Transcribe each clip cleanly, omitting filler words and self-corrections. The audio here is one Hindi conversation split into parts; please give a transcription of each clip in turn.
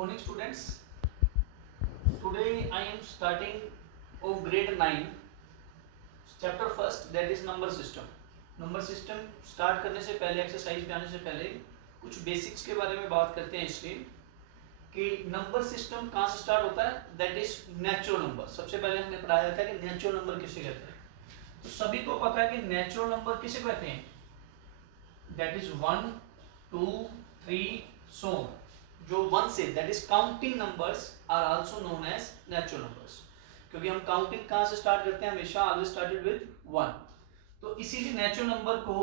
morning students. Today I am starting of grade 9 chapter first, that is number system. Number system start करने से पहले, एक्सरसाइज पे आने से पहले कुछ बेसिक्स के बारे में बात करते हैं इसके कि नंबर सिस्टम कहाँ से स्टार्ट होता है. That is natural number. सबसे पहले हमने पढ़ाया था कि नेचुरल नंबर किसे कहते हैं. तो सभी को पता है कि नेचुरल नंबर किसे कहते हैं. दैट इज 1 2 3 so जो 1 से, that is counting numbers are also known as natural numbers. क्योंकि हम काउंटिंग कहाँ से स्टार्ट करते हैं, हमेशा ऑलवेज स्टार्टेड विद 1. तो इसीलिए नेचुरल नंबर को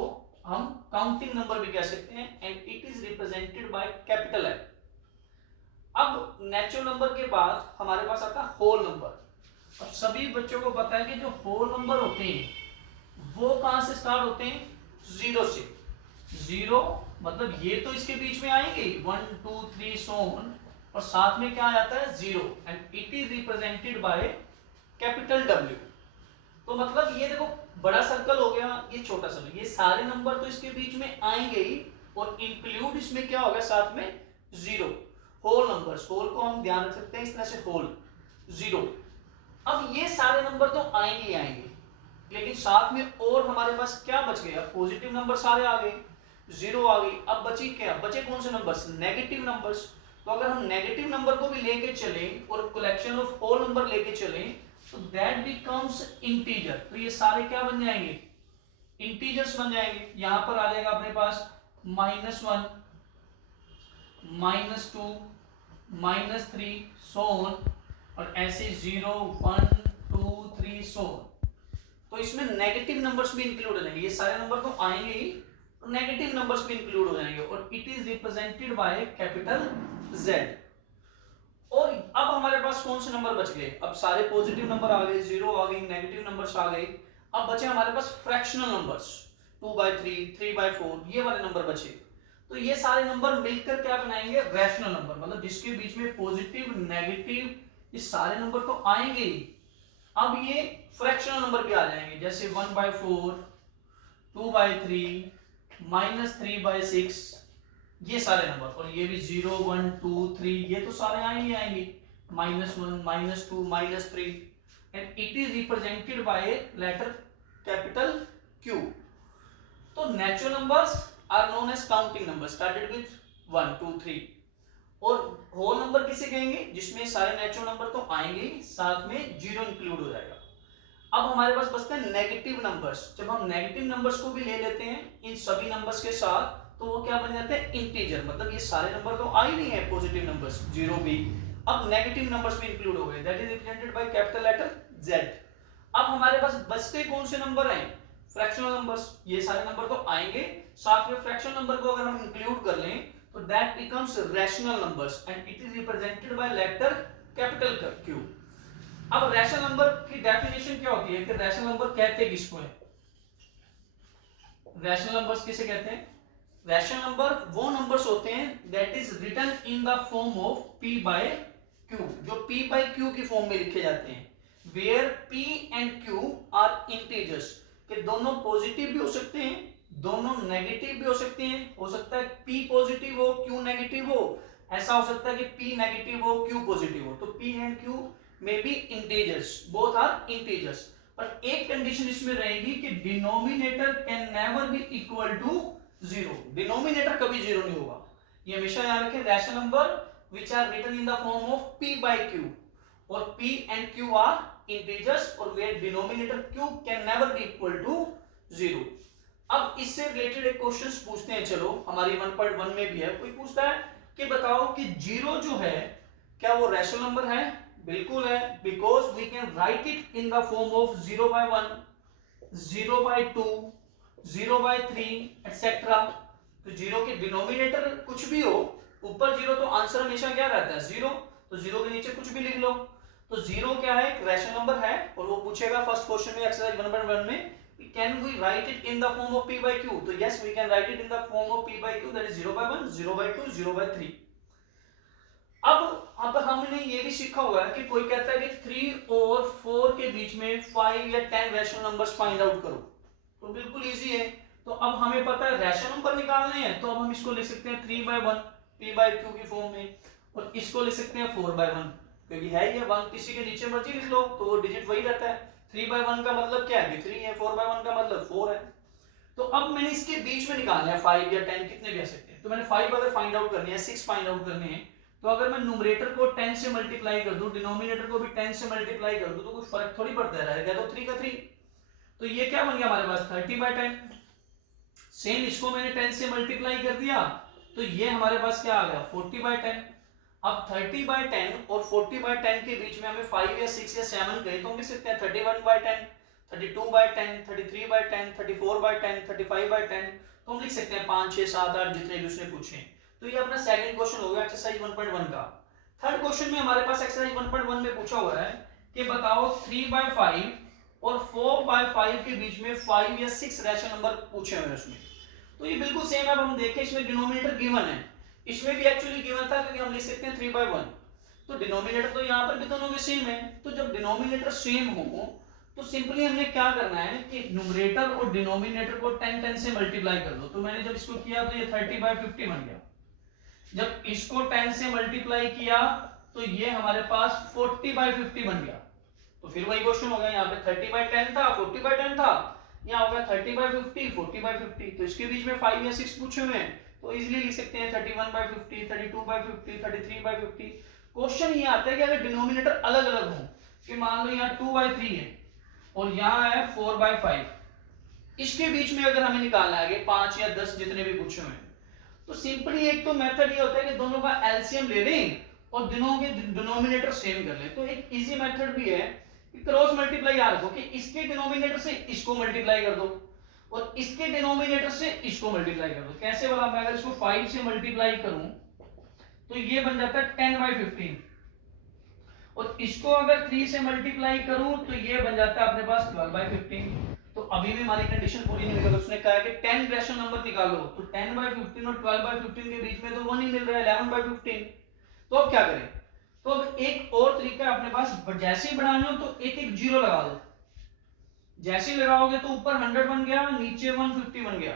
हम काउंटिंग नंबर भी कह सकते हैं and it is represented by capital L. अब नेचुरल नंबर के बाद हमारे पास आता है होल नंबर. अब सभी बच्चों को पता है कि जो होल नंबर होते हैं वो कहां से स्टार्ट होते हैं, जीरो से. जीरो मतलब ये तो इसके बीच में आएंगे 1 2 3 so on, और साथ में क्या आ जाता है zero and it is represented by capital W. तो मतलब ये देखो बड़ा सर्कल हो गया, ये छोटा सर्कल, ये सारे नंबर तो इसके बीच में आएंगे ही और इंक्लूड इसमें क्या होगा साथ में जीरो. होल नंबर्स, होल को हम ध्यान रख सकते हैं इस तरह से, होल जीरो. अब ये सारे नंबर तो आएंगे ही आएंगे, लेकिन साथ में और हमारे पास क्या बच गया, पॉजिटिव नंबर सारे आ गए, जीरो आ गई. अब बची क्या, बचे कौन से नंबर्स, नेगेटिव नंबर्स. तो अगर हम नेगेटिव नंबर को भी लेके चले और कलेक्शन ऑफ होल नंबर लेके चले तो दैट बिकम्स इंटीजर. तो ये सारे क्या बन जाएंगे, इंटीजर्स बन जाएंगे. यहां पर आ जाएगा अपने पास -1 -2 -3 so on, और ऐसे 0 1 2 3 so on. तो इसमें नेगेटिव नंबर्स भी इंक्लूड हो जाएंगे. ये सारे नंबर तो आएंगे ही, तो नेगेटिव नंबर्स भी इंक्लूड हो जाएंगे और it is represented by capital Z. और अब हमारे पास कौन से नंबर बच गए, अब सारे पॉजिटिव नंबर आ गए, जीरो आ गई, नेगेटिव नंबर्स आ गए. अब बचे हमारे पास फ्रैक्शनल नंबर्स 2/3 3/4, ये वाले नंबर बचे. तो ये सारे नंबर मिलकर क्या बनाएंगे, रैशनल नंबर. मतलब जिसके बीच में पॉजिटिव नेगेटिव ये सारे नंबर तो आएंगे ही. अब ये फ्रैक्शनल नंबर भी आ जाएंगे, जैसे 1/4 2/3 -3/6, ये सारे नंबर. और ये भी 0 1 2 3, ये तो सारे आएंगे आएंगे, -1 -2 -3, and it is represented by letter capital Q. तो natural numbers are known as counting number started with 1 2 3. और होल नंबर किसे कहेंगे, जिसमें सारे नेचुरल नंबर तो आएंगे साथ में जीरो इंक्लूड हो जाएगा. अब हमारे पास बचते हैं नेगेटिव नंबर्स. जब हम नेगेटिव नंबर्स को भी ले लेते हैं इन सभी नंबर्स के साथ तो वो क्या बन जाते हैं, इंटीजर. मतलब ये सारे नंबर तो आ ही नहीं है, पॉजिटिव नंबर्स जीरो भी, अब नेगेटिव नंबर्स भी इंक्लूड हो गए, that is represented by capital letter Z. अब हमारे पास बचते कौन से नंबर हैं, फ्रैक्शनल नंबर्स. ये सारे नंबर तो आएंगे, साथ में फ्रैक्शनल नंबर को अगर हम इंक्लूड कर लें तो that becomes rational numbers and it is represented by letter capital Q. अब रैशनल नंबर की डेफिनेशन क्या होती है कि रैशनल नंबर कहते किसको है, रैशनल नंबर्स किसे कहते हैं. रैशनल नंबर वो नंबर्स होते हैं that is written in the form of P/Q, जो P/Q की फॉर्म में लिखे जाते हैं, where P and Q are integers. कि दोनों पॉजिटिव भी हो सकते हैं, दोनों नेगेटिव भी हो सकते हैं. हो सकता है P पॉजिटिव हो Q नेगेटिव हो, ऐसा हो सकता है कि P नेगेटिव हो Q पॉजिटिव हो. तो P एंड Q में be integers, both are integers. पर एक कंडीशन इसमें रहेगी कि denominator can never be equal to zero. Denominator कभी जीरो नहीं होगा, ये हमेशा याद रखें. Rational number which are written in the form of P/Q, और P and Q are integers, और where denominator Q can never be equal to zero. अब इससे रिलेटेड एक क्वेश्चंस पूछते हैं. चलो हमारी 1.1 में भी है, कोई पूछता है कि बताओ कि जीरो जो है क्या वो रैशनल नंबर है. बिल्कुल है, because we can write it in the form of 0/1 0/2 0/3 etcetera. तो जीरो के डिनोमिनेटर कुछ भी हो, ऊपर जीरो तो आंसर हमेशा क्या रहता है, जीरो. तो जीरो के नीचे कुछ भी लिख लो. तो जीरो क्या है, एक रैशनल नंबर है. और वो पूछेगा फर्स्ट क्वेश्चन में एक्सरसाइज 1.1 में, can we write it in the form of P/Q. तो yes we can write it in the form of P/Q, that is 0/1 0/2 0/3. अब हमने ये भी सीखा हुआ है कि कोई कहता है कि 3 और 4 के बीच में 5 या 10 रैशनल नंबर्स फाइंड आउट करो. तो बिल्कुल इजी है. तो अब हमें पता है रैशनल नंबर निकालने हैं, तो अब हम इसको लिख सकते हैं 3/1 P/Q की फॉर्म में. और इसको लिख सकते हैं 4/1, क्योंकि है ये 1 किसी के नीचे मर्जी लिख लो तो वो डिजिट वही रहता है। 3/1 का मतलब क्या है कि 3 है, 4/1 का मतलब 4 है। तो अब मैंने इसके बीच में निकालना है 5 या 10 कितने भी आ सकते हैं। तो मैंने 5 अगर फाइंड आउट करनी है, 6 फाइंड आउट करने हैं, तो अगर मैं न्यूमरेटर को 10 से मल्टीप्लाई कर दूं, डिनोमिनेटर को भी 10 से मल्टीप्लाई कर दूं, तो कुछ फर्क थोड़ी पड़ता है, रहेगा तो 3 का 3। तो ये क्या बन गया हमारे पास 30/10। सेम इसको मैंने 10 से मल्टीप्लाई कर दिया, तो ये हमारे पास क्या आ गया 40/10। अब 30/10 और 40/10 के बीच में हमें 5 या 6 या 7 गए तो हम लिख सकते हैं 31/10, 32/10, 33/10, 34/10, 35/10। तो हम लिख सकते हैं 5, 6, 7, 8 जितने भी उसने पूछे। तो ये अपना सेकंड क्वेश्चन हो गया एक्सरसाइज 1.1 का। थर्ड क्वेश्चन में हमारे पास एक्सरसाइज 1.1 में पूछा हुआ है कि बताओ 3/5 और 4/5 के बीच में 5 या 6 रैशनल नंबर पूछे हुए हैं उसमें। तो ये बिल्कुल सेम है। अब हम देखें, इसमें डिनोमिनेटर गिवन है, इसमें भी एक्चुअली गिवन था, क्योंकि हम लिख सकते हैं 3/1। तो डिनोमिनेटर तो यहाँ पर भी दोनों के सेम है। तो जब डिनोमिनेटर सेम हो तो सिंपली हमने क्या करना है कि न्यूमरेटर और डिनोमिनेटर को 10 से मल्टीप्लाई कर दो। तो मैंने जब इसको किया तो ये 30/50 बन गया। जब इसको 10 से मल्टीप्लाई किया तो ये हमारे पास 40/50 बन गया। तो फिर वही क्वेश्चन हो गया, यहाँ पे 30/10 था, 40/10 था, यहाँ हो गया 30/50, 40/50। तो इसके बीच में 5 या 6 पूछे हुए हैं, तो इजीली लिख सकते हैं 31/50, 32/50, 33/50। क्वेश्चन ये आता है कि अगर डिनोमिनेटर अलग अलग हो, कि मान लो यहाँ 2/3 है और यहाँ है 4/5, इसके बीच में अगर हमें निकालना है 5 या 10 जितने भी पूछे हुए हैं, तो सिंपली एक तो मेथड ये होता है कि दोनों का एलसीएम ले लें और दोनों के डिनोमिनेटर सेम कर लें। तो एक इजी मेथड भी है कि क्रॉस मल्टीप्लाई याद रखो कि इसके डिनोमिनेटर से इसको मल्टीप्लाई कर दो और इसके डिनोमिनेटर से इसको मल्टीप्लाई कर दो। कैसे वाला, मैं अगर इसको 5 से मल्टीप्लाई करूं तो ये बन जाता है 10/15 और इसको अगर 3 से मल्टीप्लाई करूं तो ये बन जाता है अपने पास 12/15। तो अभी भी हमारी कंडीशन पूरी नहीं हुई। उसने कहा कि 10 रैशनल नंबर निकालो, तो 10/15 और 12/15 के बीच में तो 1 ही मिल रहा है, 11/15। तो अब क्या करें? तो अब एक और तरीका है अपने पास, जैसे ही बढ़ाना हो तो एक एक जीरो लगा दो। जैसे ही लगाओगे तो ऊपर 100 बन गया, नीचे 150 बन गया।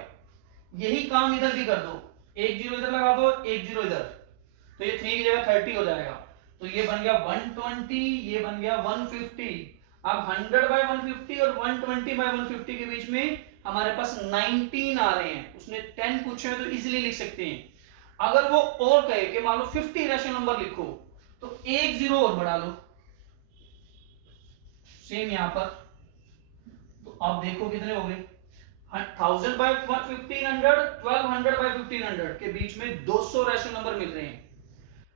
यही काम इधर भी कर दो, एक जीरो इधर लगा दो, एक जीरो इधर, तो ये 3 की जगह 30 हो जाएगा। तो ये बन गया 120, ये बन गया 150। अब 100/150 और 120/150 के बीच में हमारे पास 19 आ रहे हैं। उसने 10 पूछे हैं तो इजीली लिख सकते हैं। अगर वो और कहे कि मान लो 50 रैशनल नंबर लिखो, तो एक जीरो और बढ़ा लो, सेम यहां पर। तो आप देखो कितने हो गए, 1000/1500, 1200/1500 के बीच में 200 रैशनल नंबर मिल रहे हैं।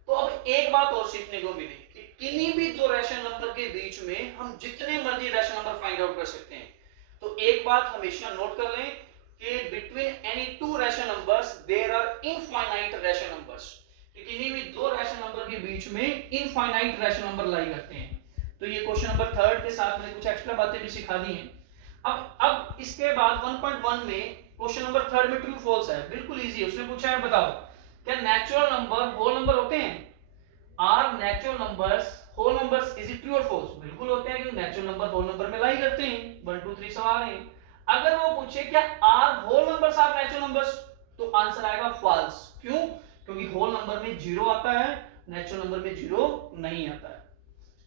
तो अब एक बात और सीखने को मिली कि किन्हीं भी दो रैशनल नंबर के बीच में हम जितने मर्जी रैशनल नंबर फाइंड आउट कर सकते हैं। तो एक बात हमेशा नोट कर लें कि between any two rational numbers there are infinite rational numbers. किन्हीं भी दो रैशनल नंबर के बीच में इनफाइनाइट रैशनल नंबर लाई करते हैं। तो ये क्वेश्चन नंबर 3 के साथ मैंने कुछ एक्स्ट्रा बातें भी सिखा दी हैं। अब इसके बाद 1.1 में क्वेश्चन नंबर 3 में ट्रू फॉल्स है, बिल्कुल इजी है। उसने पूछा है बताओ क्या नेचुरल नंबर होल नंबर होते हैं? Are natural numbers whole numbers, is it true और फॉल्स? बिल्कुल होते हैं, क्योंकि नेचुरल नंबर होल नंबर में लाई करते हैं। 1 2 3 सवाल है। अगर वो पूछे क्या are whole numbers are natural numbers, तो आंसर आएगा फॉल्स। क्यों? क्योंकि होल नंबर में जीरो आता है, नेचुरल नंबर में जीरो नहीं आता है।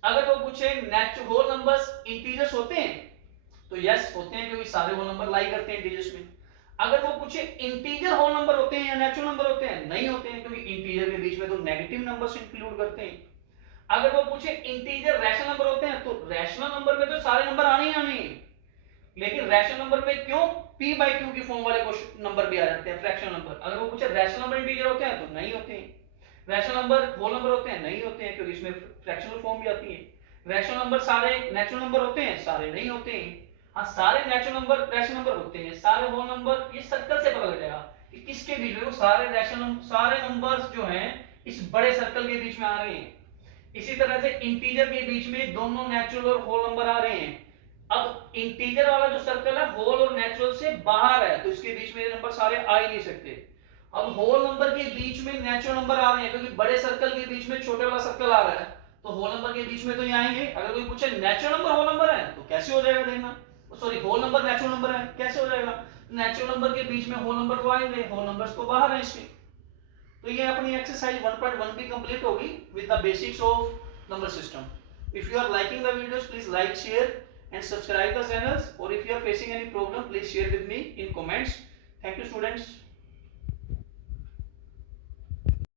अगर वो पूछे नेचुरल होल नंबर्स इंटीजर्स होते हैं, तो यस होते हैं, क्योंकि सारे होल नंबर लाई करते हैं इंटीजर्स में। अगर वो पूछे इंटीजर होल नंबर होते हैं या नेचुरल नंबर होते हैं, नहीं होते हैं, क्योंकि इंटीजर के बीच में तो नेगेटिव नंबर्स इंक्लूड करते हैं। अगर वो पूछे इंटीजर रैशनल नंबर होते हैं, तो रैशनल नंबर में तो सारे नंबर आने ही आने हैं, लेकिन रैशनल नंबर में क्यों p/q की फॉर्म वाले क्वेश्चन नंबर भी आ जाते हैं, फ्रैक्शनल नंबर। अगर वो पूछे रैशनल नंबर इंटीजर होते हैं, तो नहीं होते हैं। रैशनल नंबर होल नंबर होते हैं, नहीं होते हैं, क्योंकि इसमें फ्रैक्शनल फॉर्म भी आती है। रैशनल नंबर सारे नेचुरल नंबर होते हैं, सारे नहीं होते हैं। हाँ, सारे नेचुरल नंबर रैशनल नंबर होते हैं, सारे होल नंबर, ये सर्कल से पता लग जाएगा कि किसके बीच में। वो सारे रैशनल सारे नंबर्स जो हैं इस बड़े सर्कल के बीच में आ रहे हैं। इसी तरह से इंटीजर के बीच में दोनों नेचुरल और होल नंबर आ रहे हैं। अब इंटीजर वाला जो सर्कल है होल और नेचुरल से बाहर है, तो इसके बीच में ये नंबर सारे आ ही नहीं सकते। अब होल नंबर के बीच में नेचुरल नंबर आ रहे हैं, क्योंकि बड़े सर्कल के बीच में छोटे वाला सर्कल आ रहा है, तो होल नंबर के बीच में तो ये आएंगे। अगर कोई पूछे नेचुरल नंबर होल नंबर है, तो कैसे हो जाएगा देखना, sorry whole number natural number है, कैसे हो जाएगा? नेचुरल नंबर के बीच में होल नंबर तो आएंगे, होल नंबर्स तो बाहर है इसके। तो ये अपनी एक्सरसाइज 1.1 भी कंप्लीट होगी with the basics of number system. If you are liking the videos, please like, share and subscribe the channels, or if you are facing any problem, please share with me in comments. Thank you students.